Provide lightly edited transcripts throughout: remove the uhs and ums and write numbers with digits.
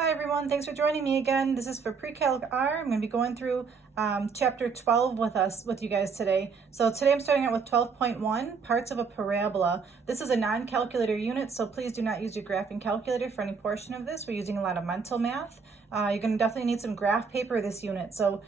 Hi everyone, thanks for joining me again. This is for Pre-Calc R. I'm going to be going through chapter 12 with you guys today. So today I'm starting out with 12.1, parts of a parabola. This is a non-calculator unit, so please do not use your graphing calculator for any portion of this. We're using a lot of mental math. You're going to definitely need some graph paper this unit, so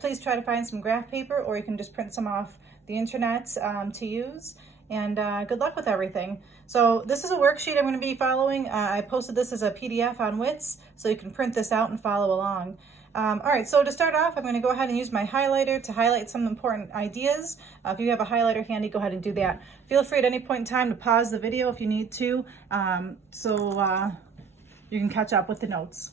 please try to find some graph paper, or you can just print some off the internet to use. And good luck with everything. So this is a worksheet I'm going to be following. I posted this as a PDF on WITS, so you can print this out and follow along. All right, so to start off, I'm going to go ahead and use my highlighter to highlight some important ideas. If you have a highlighter handy, go ahead and do that. Feel free at any point in time to pause the video if you need to, so you can catch up with the notes.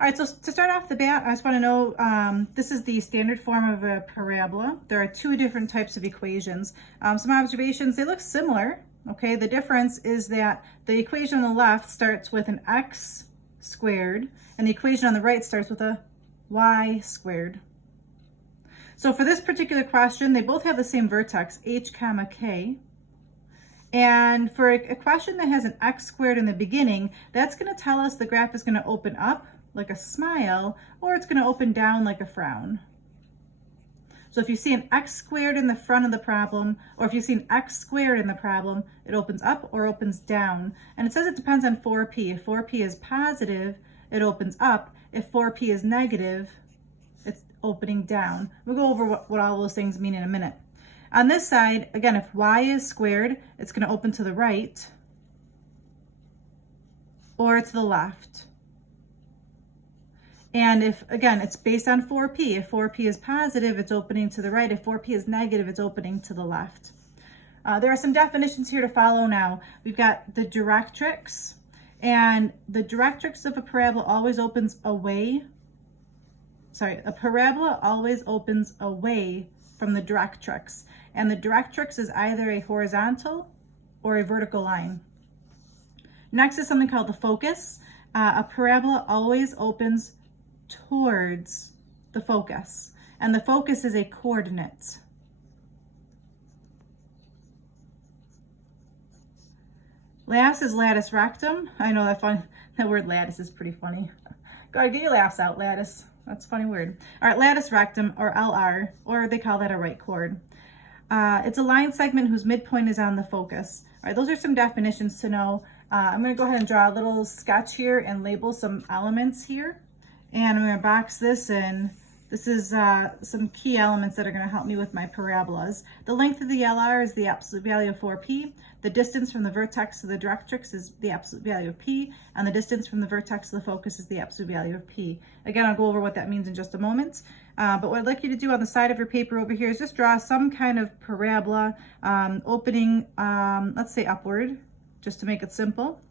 All right, so to start off the bat, I just want to know, this is the standard form of a parabola. There are two different types of equations. Some observations, they look similar, okay? The difference is that the equation on the left starts with an x squared, and the equation on the right starts with a y squared. So for this particular question, they both have the same vertex, h comma k. And for a question that has an x squared in the beginning, that's going to tell us the graph is going to open up like a smile, or it's going to open down like a frown. So if you see an x squared in the front of the problem, or if you see an x squared in the problem, it opens up or opens down. And it says it depends on 4p. If 4p is positive, it opens up. If 4p is negative, it's opening down. We'll go over what all those things mean in a minute. On this side, again, if y is squared, it's going to open to the right or to the left. And if, again, it's based on 4p. If 4p is positive, it's opening to the right. If 4p is negative, it's opening to the left. There are some definitions here to follow now. We've got the directrix, and the directrix of a parabola always opens away. Sorry, a parabola always opens away from the directrix. And the directrix is either a horizontal or a vertical line. Next is something called the focus. A parabola always opens towards the focus, and the focus is a coordinate. Last is latus rectum. I know that word lattice is pretty funny. Gotta get your laughs out, lattice. That's a funny word. All right, latus rectum, or LR, or they call that a right chord. It's a line segment whose midpoint is on the focus. All right, those are some definitions to know. I'm going to go ahead and draw a little sketch here and label some elements here. And I'm going to box this in. This is some key elements that are going to help me with my parabolas. The length of the LR is the absolute value of 4p. The distance from the vertex to the directrix is the absolute value of p. And the distance from the vertex to the focus is the absolute value of p. Again, I'll go over what that means in just a moment. But what I'd like you to do on the side of your paper over here is just draw some kind of parabola opening, let's say upward, just to make it simple.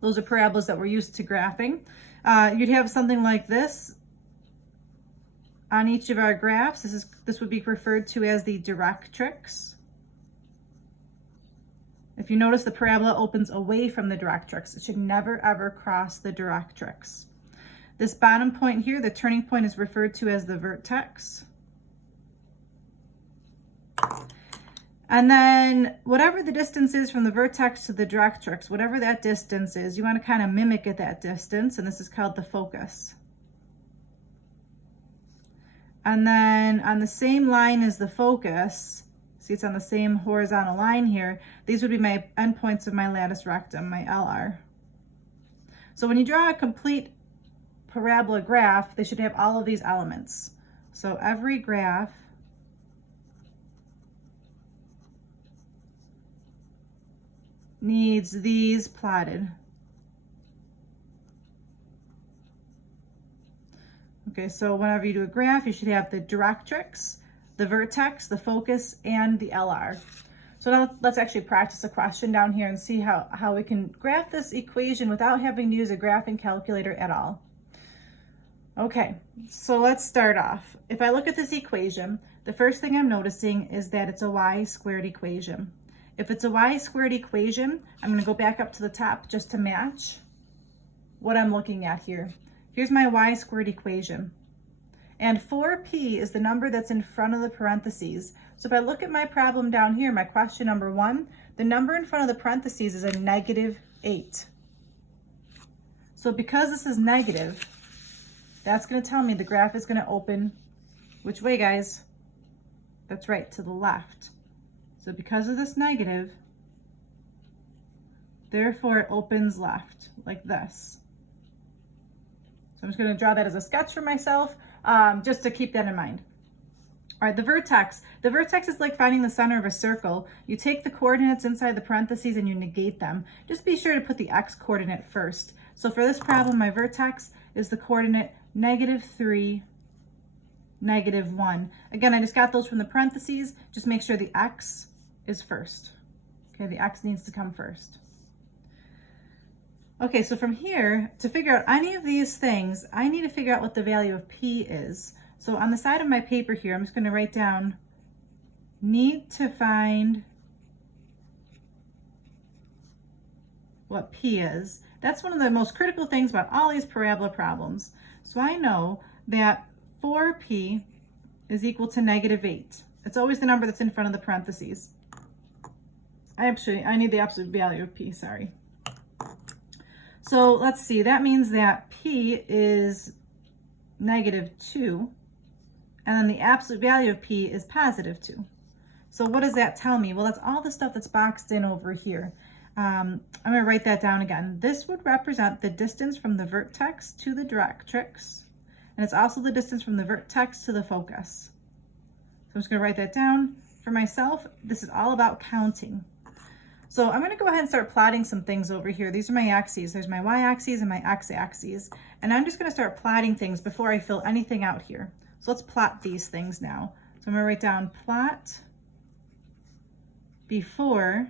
Those are parabolas that we're used to graphing. You'd have something like this on each of our graphs. This would be referred to as the directrix. If you notice, the parabola opens away from the directrix. It should never ever cross the directrix. This bottom point here, the turning point, is referred to as the vertex. And then whatever the distance is from the vertex to the directrix, whatever that distance is, you want to kind of mimic at that distance, and this is called the focus. And then on the same line as the focus, see it's on the same horizontal line here, these would be my endpoints of my latus rectum, my LR. So when you draw a complete parabola graph, they should have all of these elements. So every graph needs these plotted. Okay, so whenever you do a graph, you should have the directrix, the vertex, the focus, and the LR. So now let's actually practice a question down here and see how we can graph this equation without having to use a graphing calculator at all. Okay, so let's start off. If I look at this equation, the first thing I'm noticing is that it's a y squared equation. If it's a y squared equation, I'm going to go back up to the top just to match what I'm looking at here. Here's my y squared equation. And 4p is the number that's in front of the parentheses. So if I look at my problem down here, my question number 1, the number in front of the parentheses is a -8. So because this is negative, that's going to tell me the graph is going to open which way, guys? That's right, to the left. So because of this negative, therefore it opens left, like this. So I'm just going to draw that as a sketch for myself, just to keep that in mind. All right, the vertex. The vertex is like finding the center of a circle. You take the coordinates inside the parentheses and you negate them. Just be sure to put the x coordinate first. So for this problem, my vertex is the coordinate -3, -1. Again, I just got those from the parentheses. Just make sure the x is first. Okay, the x needs to come first. Okay, so from here, to figure out any of these things, I need to figure out what the value of p is. So on the side of my paper here, I'm just going to write down, need to find what p is. That's one of the most critical things about all these parabola problems. So I know that 4p is equal to -8. It's always the number that's in front of the parentheses. I need the absolute value of p, sorry. So let's see, that means that p is -2, and then the absolute value of p is +2. So what does that tell me? Well, that's all the stuff that's boxed in over here. I'm going to write that down again. This would represent the distance from the vertex to the directrix, and it's also the distance from the vertex to the focus. So I'm just going to write that down for myself. This is all about counting. So I'm going to go ahead and start plotting some things over here. These are my axes. There's my y-axis and my x-axis. And I'm just going to start plotting things before I fill anything out here. So let's plot these things now. So I'm going to write down plot before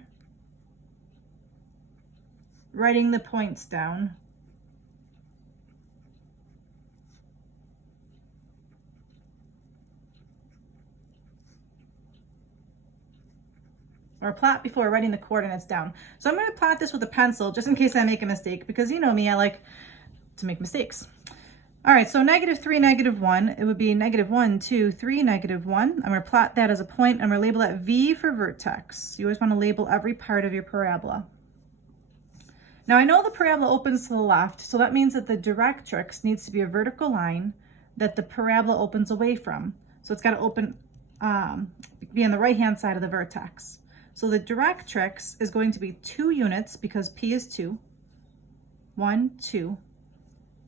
writing the points down. Or plot before writing the coordinates down. So I'm going to plot this with a pencil just in case I make a mistake, because you know me, I like to make mistakes. All right, so -3, -1, it would be -1, 2, 3, -1. I'm going to plot that as a point. I'm going to label that V for vertex. You always want to label every part of your parabola. Now I know the parabola opens to the left, so that means that the directrix needs to be a vertical line that the parabola opens away from. So it's got to open, be on the right-hand side of the vertex. So the directrix is going to be 2 units because P is 2. 1, 2.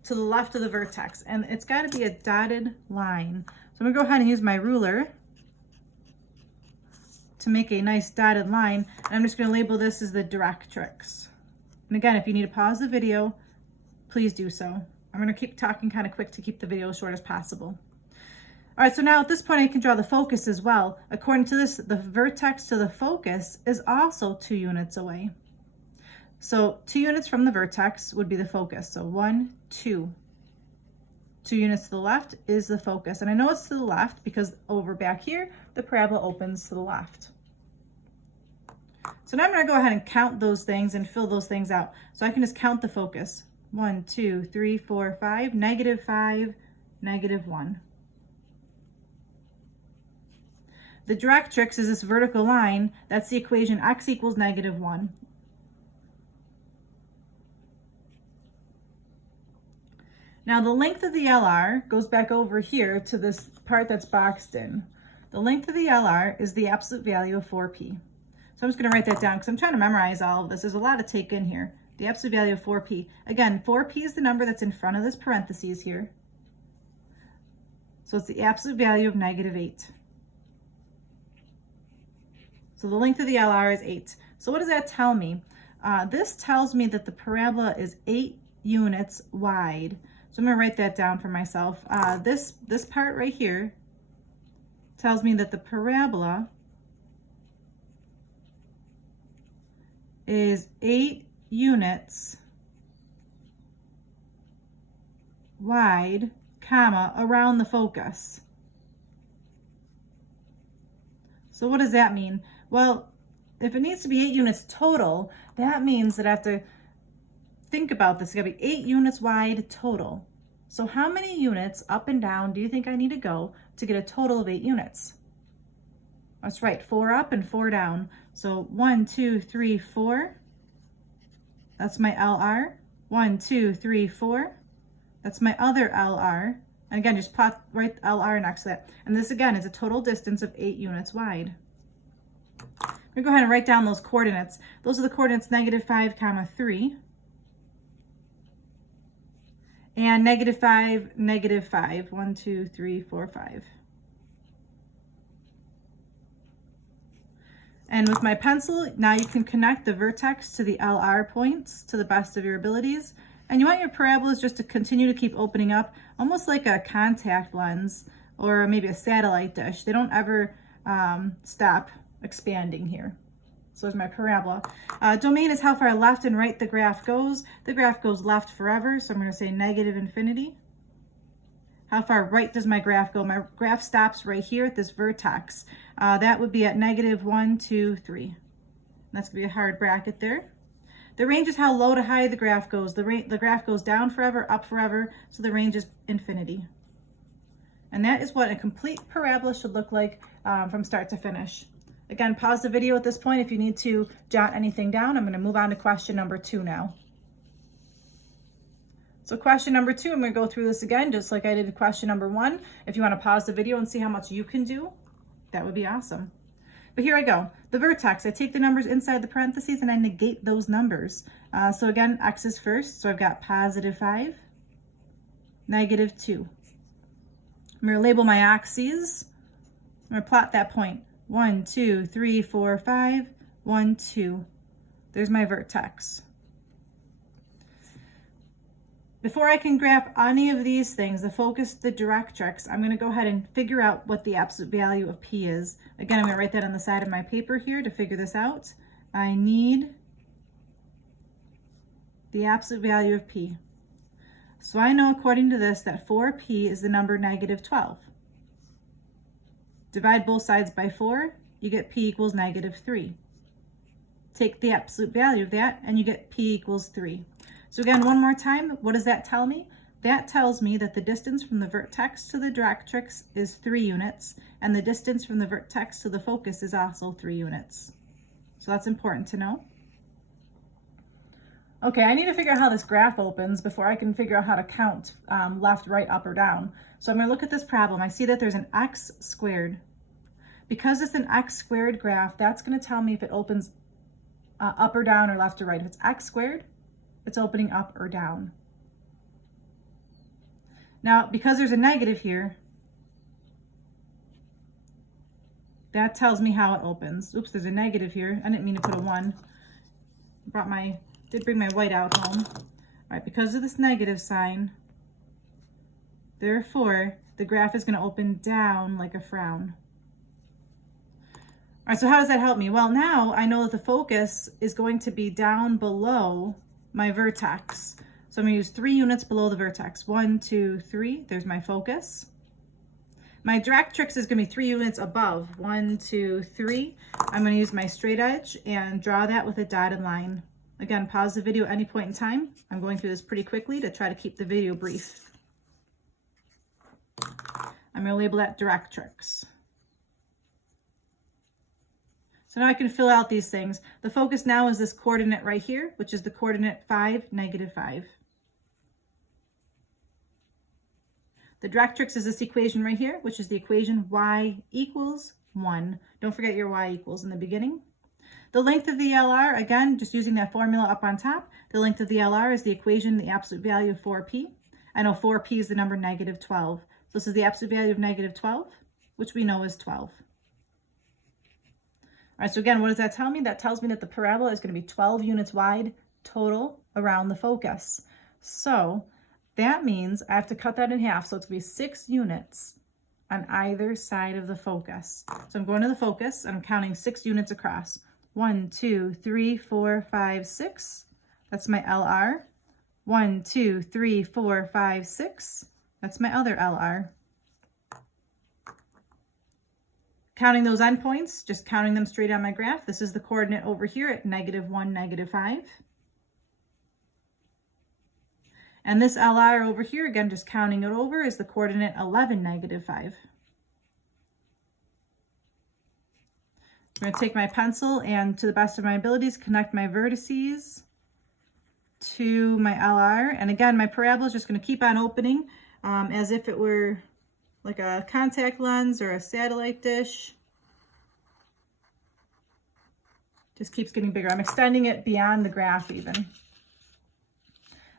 To the left of the vertex. And it's got to be a dotted line. So I'm going to go ahead and use my ruler to make a nice dotted line. And I'm just going to label this as the directrix. And again, if you need to pause the video, please do so. I'm going to keep talking kind of quick to keep the video as short as possible. All right, so now at this point I can draw the focus as well. According to this, the vertex to the focus is also 2 units away. So 2 units from the vertex would be the focus. So 1, 2. 2 units to the left is the focus. And I know it's to the left because over back here, the parabola opens to the left. So now I'm going to go ahead and count those things and fill those things out. So I can just count the focus. 1, 2, 3, 4, 5, -5, -1. The directrix is this vertical line. That's the equation x equals -1. Now the length of the LR goes back over here to this part that's boxed in. The length of the LR is the absolute value of 4p. So I'm just going to write that down because I'm trying to memorize all of this. There's a lot to take in here. The absolute value of 4p. Again, 4p is the number that's in front of this parentheses here. So it's the absolute value of -8. So the length of the LR is 8. So what does that tell me? This tells me that the parabola is 8 units wide. So I'm going to write that down for myself. This part right here tells me that the parabola is 8 units wide, comma, around the focus. So what does that mean? Well, if it needs to be 8 units total, that means that I have to think about this. It's got to be 8 units wide total. So how many units up and down do you think I need to go to get a total of 8 units? That's right, 4 up and 4 down. So 1, 2, 3, 4. That's my LR. 1, 2, 3, 4. That's my other LR. And again, just write LR next to that. And this again is a total distance of 8 units wide. I'm gonna go ahead and write down those coordinates. Those are the coordinates -5, 3. And -5, -5. 1, 2, 3, 4, 5. And with my pencil, now you can connect the vertex to the LR points to the best of your abilities. And you want your parabolas just to continue to keep opening up, almost like a contact lens or maybe a satellite dish. They don't ever stop expanding here. So there's my parabola. Domain is how far left and right the graph goes. The graph goes left forever, so I'm going to say -infinity. How far right does my graph go? My graph stops right here at this vertex. That would be at -1, 2, 3. That's going to be a hard bracket there. The range is how low to high the graph goes. The graph goes down forever, up forever, so the range is infinity. And that is what a complete parabola should look like from start to finish. Again, pause the video at this point if you need to jot anything down. I'm going to move on to question number 2 now. So question number 2, I'm going to go through this again, just like I did question number 1. If you want to pause the video and see how much you can do, that would be awesome. But here I go. The vertex, I take the numbers inside the parentheses and I negate those numbers. So again, x is first, so I've got +5, -2. I'm going to label my axes. I'm going to plot that point. 1, 2, 3, 4, 5, 1, 2. There's my vertex. Before I can graph any of these things, the focus, the directrix, I'm going to go ahead and figure out what the absolute value of P is. Again, I'm going to write that on the side of my paper here to figure this out. I need the absolute value of P. So I know according to this that 4P is the number -12. Divide both sides by 4, you get P equals -3. Take the absolute value of that and you get P equals 3. So again, one more time, what does that tell me? That tells me that the distance from the vertex to the directrix is 3 units, and the distance from the vertex to the focus is also 3 units. So that's important to know. Okay, I need to figure out how this graph opens before I can figure out how to count left, right, up, or down. So I'm going to look at this problem. I see that there's an x squared. Because it's an x squared graph, that's going to tell me if it opens up or down or left or right. If it's x squared, it's opening up or down. Now, because there's a negative here, that tells me how it opens. Oops, there's a negative here. I didn't mean to put a 1. Did bring my whiteout home. All right, because of this negative sign, therefore, the graph is going to open down like a frown. All right, so how does that help me? Well, now I know that the focus is going to be down below my vertex. So I'm going to use 3 units below the vertex. 1, 2, 3. There's my focus. My directrix is going to be 3 units above. 1, 2, 3. I'm going to use my straight edge and draw that with a dotted line. Again, pause the video at any point in time. I'm going through this pretty quickly to try to keep the video brief. I'm going to label that directrix. So now I can fill out these things. The focus now is this coordinate right here, which is the coordinate 5, -5. The directrix is this equation right here, which is the equation y equals 1. Don't forget your y equals in the beginning. The length of the LR, again, just using that formula up on top, the length of the LR is the equation, the absolute value of 4P. I know 4P is the number -12. So this is the absolute value of -12, which we know is 12. All right, so again, what does that tell me? That tells me that the parabola is going to be 12 units wide total around the focus. So that means I have to cut that in half. So it's going to be 6 units on either side of the focus. So I'm going to the focus and I'm counting 6 units across. 1, 2, 3, 4, 5, 6. That's my LR. 1, 2, 3, 4, 5, 6. That's my other LR. Counting those endpoints, just counting them straight on my graph. This is the coordinate over here at -1, -5. And this LR over here, again, just counting it over, is the coordinate 11, -5. I'm going to take my pencil and, to the best of my abilities, connect my vertices to my LR. And again, my parabola is just going to keep on opening as if it were like a contact lens or a satellite dish. Just keeps getting bigger. I'm extending it beyond the graph even.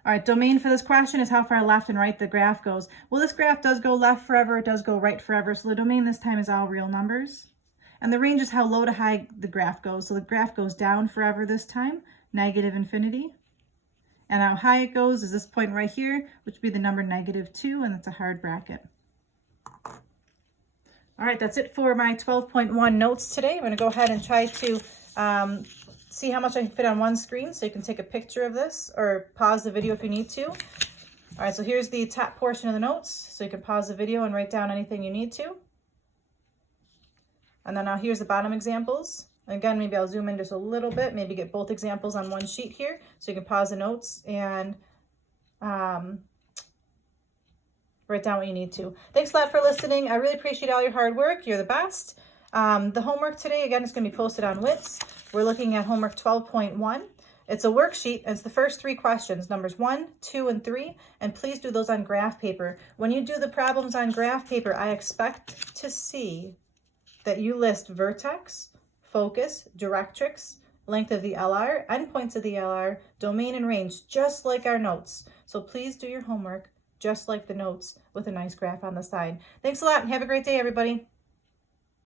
All right, domain for this question is how far left and right the graph goes. Well, this graph does go left forever, it does go right forever, so the domain this time is all real numbers. And the range is how low to high the graph goes. So the graph goes down forever this time, negative infinity. And how high it goes is this point right here, which would be the number -2, and that's a hard bracket. All right, that's it for my 12.1 notes today. I'm going to go ahead and try to see how much I can fit on one screen, so you can take a picture of this or pause the video if you need to. All right, so here's the top portion of the notes, so you can pause the video and write down anything you need to. And then now here's the bottom examples. Again, maybe I'll zoom in just a little bit, maybe get both examples on one sheet here, so you can pause the notes and write down what you need to. Thanks a lot for listening. I really appreciate all your hard work. You're the best. The homework today, again, is going to be posted on WITS. We're looking at homework 12.1. It's a worksheet, and it's the first 3 questions, numbers 1, 2, and 3, and please do those on graph paper. When you do the problems on graph paper, I expect to see that you list vertex, focus, directrix, length of the LR, endpoints of the LR, domain and range, just like our notes. So please do your homework just like the notes with a nice graph on the side. Thanks a lot and have a great day, everybody.